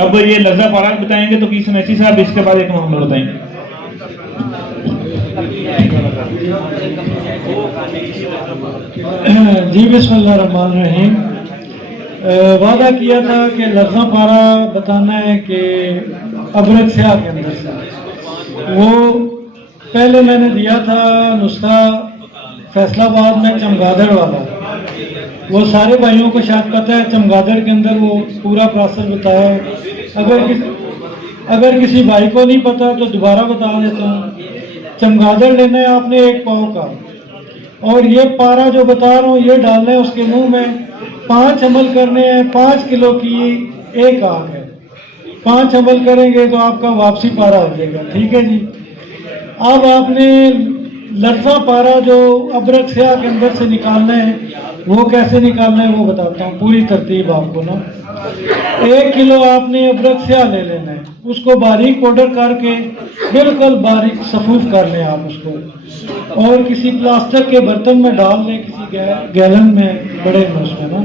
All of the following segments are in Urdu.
اب یہ لفظہ پارا بتائیں گے تو کی سمیسی صاحب اس کے بعد ایک محمد بتائیں گے. جی بسم اللہ الرحمن الرحیم. وعدہ کیا تھا کہ لفظہ پارا بتانا ہے کہ ابرک سیاہ کے اندر سے وہ پہلے میں نے دیا تھا نسخہ فیصلہ آباد میں چمگادڑ والا. وہ سارے بھائیوں کو شاید پتہ ہے چمگادڑ کے اندر وہ پورا پروسیس بتایا ہے. اگر کسی بھائی کو نہیں پتا تو دوبارہ بتا دیتا ہوں. چمگادڑ لینا ہے آپ نے 1 پاؤ کا، اور یہ پارا جو بتا رہا ہوں یہ ڈالنا ہے اس کے منہ میں. 5 عمل کرنے ہیں. 5 کلو کی 1 آنکھ ہے. 5 عمل کریں گے تو آپ کا واپسی پارا ہو جائے گا. ٹھیک ہے جی. اب آپ نے لٹفا پارا جو ابرک سیاہ کے اندر سے نکالنا ہے وہ کیسے نکالنا ہے وہ بتاتا ہوں پوری ترتیب آپ کو نا. 1 کلو آپ نے ابرک سیاہ لے لینا ہے. اس کو باریک پاؤڈر کر کے بالکل باریک صفوف کر لیں آپ اس کو، اور کسی پلاسٹک کے برتن میں ڈال لیں، کسی گیلن میں بڑے میں اس میں نا.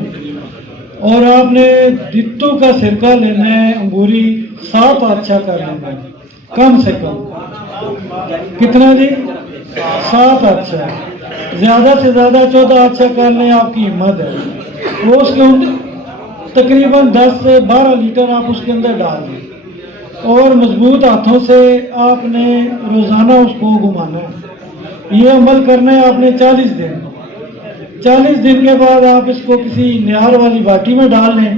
اور آپ نے دتو کا سرکہ لینا ہے انگوری 7 اچھا کر لینا ہے کم سے کم. کتنا جی؟ 7 اچھا. زیادہ سے زیادہ 14 اچھا کر لیں، آپ کی ہمت ہے. وہ اس کے اندر تقریباً 10 سے 12 لیٹر آپ اس کے اندر ڈال دیں، اور مضبوط ہاتھوں سے آپ نے روزانہ اس کو گھمانا ہے. یہ عمل کرنا ہے آپ نے 40 دن. 40 دن کے بعد آپ اس کو کسی نیار والی باٹی میں ڈال لیں،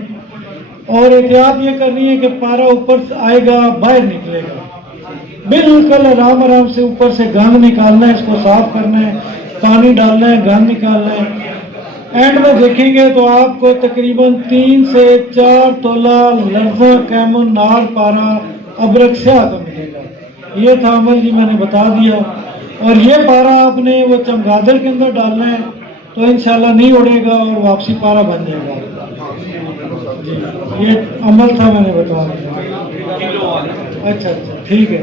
اور احتیاط یہ کرنی ہے کہ پارا اوپر سے آئے گا باہر نکلے گا. بالکل آرام آرام سے اوپر سے گند نکالنا ہے، اس کو صاف کرنا ہے، پانی ڈالنا ہے، گند نکالنا ہے. اینڈ میں دیکھیں گے تو آپ کو تقریباً 3 سے 4 تولہ لرزہ کیمن نار پارا ابرک سیاہ کا ملے گا. یہ تھا عمل جی، میں نے بتا دیا. اور یہ پارا آپ نے وہ چمگادڑ کے اندر ڈالنا ہے تو انشاءاللہ نہیں اڑے گا اور واپسی پارا بن جائے گا. جی یہ عمل تھا، میں نے بتا دیا. اچھا ٹھیک ہے.